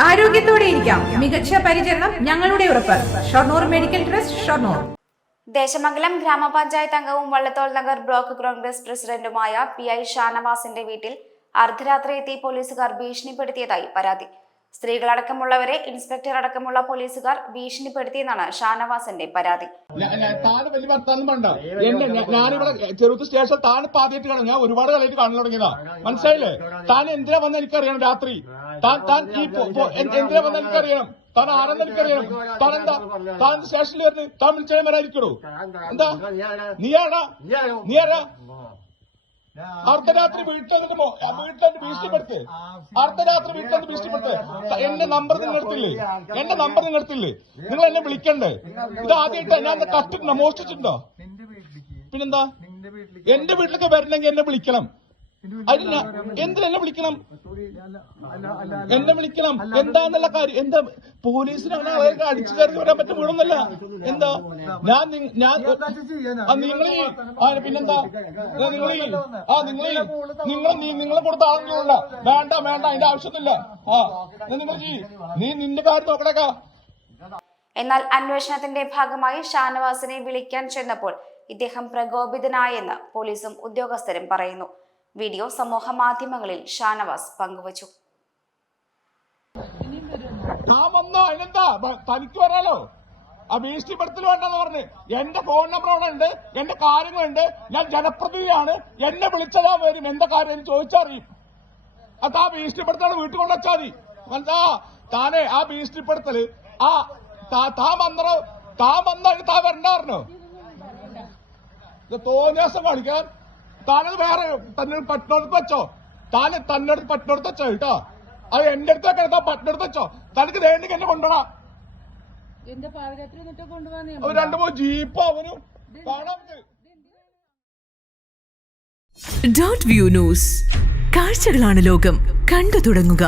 ആരോഗ്യത്തോടെ ഇരിക്കാം. മികച്ച പരിചരണം ഞങ്ങളുടെ ഉറപ്പ്. Shoranur medical trust Shoranur. Desamangalam ഗ്രാമപഞ്ചായത്ത് അംഗവും വള്ളത്തോൾ നഗർ ബ്ലോക്ക് കോൺഗ്രസ് പ്രസിഡന്റുമായ പി ഐ ഷാനവാസിന്റെ വീട്ടിൽ അർദ്ധരാത്രി എത്തി പോലീസുകാർ ഭീഷണിപ്പെടുത്തിയതായി പരാതി. സ്ത്രീകളടക്കമുള്ളവരെ ഇൻസ്പെക്ടർ അടക്കമുള്ള പോലീസുകാർ ഭീഷണിപ്പെടുത്തിയെന്നാണ് ഷാനവാസിന്റെ പരാതി. ഞാ- ഞാൻ- താന് വലിയ വർത്താനം വേണ്ട എന്റെ ഞാ- ഞാനിവിടെ ചെറുത്ത് സ്റ്റേഷൻ കാണും. ഞാൻ ഒരുപാട് കളയിട്ട് കാണാൻ തുടങ്ങിയതാ. മനസ്സിലായില്ലേ? താൻ എന്തിനാ വന്ന എനിക്കറിയണം രാത്രി? താൻ താൻ ഈ എന്തിനാ വന്ന എനിക്കറിയണം? താൻ ആരെന്ന് എനിക്കറിയണം? താൻ എന്താ താൻ സ്റ്റേഷനിൽ വരുന്നത്? താൻ വിളിച്ചാൽ വരാതിരിക്കണോ? എന്താ? നീ ആടാ നീ ആരാ? അർദ്ധരാത്രി വീട്ടിൽ വീട്ടിൽ ഭീഷണിപ്പെടുത്ത്. അർദ്ധരാത്രി വീട്ടിൽ ഭീഷണിപ്പെടുത്ത്. എന്റെ നമ്പർ നിങ്ങൾ എടുത്തില്ലേ എന്റെ നമ്പർ നിങ്ങൾ എടുത്തില്ലേ നിങ്ങൾ എന്നെ വിളിക്കണ്ടേ? ഇത് ആദ്യമായിട്ട് ഞാൻ കട്ടിട്ടുണ്ടോ മോഷ്ടിച്ചിട്ടുണ്ടോ? പിന്നെന്താ? എന്റെ വീട്ടിലൊക്കെ വരണമെങ്കിൽ എന്നെ വിളിക്കണം. അതിന് എന്തിനാ എന്നെ വിളിക്കണം? അല്ല അല്ല അല്ല എന്നെ വിളിക്കണം. എന്താന്നുള്ള കാര്യം? എന്താ പോലീസിന് അങ്ങനെ അവർക്ക് അടിച്ചു കയറി വരാൻ പറ്റും വീടൊന്നല്ല. എന്താ? ഞാൻ ഞാൻ ആ നിങ്ങൾ ആ പിന്നെന്താ? നിങ്ങൾ ആ നിങ്ങൾ നിങ്ങൾ നിങ്ങൾ കൊടുത്ത ആളുകളുള്ള വേണ്ട വേണ്ട അതിന്റെ ആവശ്യമൊന്നുമില്ല. ആ നിങ്ങൾ ചെയ്യ്. നീ നിന്റെ കാര്യം നോക്കണേക്കാ. എന്നാൽ അന്വേഷണത്തിന്റെ ഭാഗമായി ഷാനവാസിനെ വിളിക്കാൻ ചെന്നപ്പോൾ ഇദ്ദേഹം പ്രകോപിതനായെന്ന് പോലീസും ഉദ്യോഗസ്ഥരും പറയുന്നു. വീഡിയോ സമൂഹ മാധ്യമങ്ങളിൽ ഷാനവാസ് പങ്കുവച്ചു. വന്നോ? ആ ഭീഷണിപ്പെടുത്തൽ വേണ്ടെന്ന് പറഞ്ഞ് എന്റെ ഫോൺ നമ്പർ അവിടെ ഉണ്ട് എന്റെ കാര്യങ്ങളുണ്ട് ഞാൻ ജനപ്രതിനിധിയാണ്. എന്നെ വിളിച്ചതാ വരും. എന്താ കാര്യം എന്ന് ചോദിച്ചറിയും അത് ആ ഭീഷണിപ്പെടുത്തൽ വീട്ടിൽ കൊണ്ടുവച്ചാൽ മതി. മനസ്സാ താനെ ആ ഭീഷണിപ്പെടുത്തൽ ആ താ- താൻ താ വന്നാൽ താൻ വരണ്ടായിരുന്നോ തോന്നിയാസം കാണിക്കാൻ താനത് വേറെ തന്നെ പട്ടിനടുത്ത് വെച്ചോ. താന് തന്നെ പട്ടിനടുത്ത് വെച്ചോ കേട്ടോ. അത് എന്റെ അടുത്ത് വെക്കരുത് പട്ടിനടുത്ത് വെച്ചോ. തനിക്ക് വേണ്ടി എന്നെ കൊണ്ടുപോടാ അവൻ രണ്ടു മൂന്ന് ജീപ്പ് അവനും കാണാൻ ഡോട്ട് വ്യൂ ന്യൂസ് കാഴ്ചകളാണ് ലോകം. കണ്ടു തുടങ്ങുക.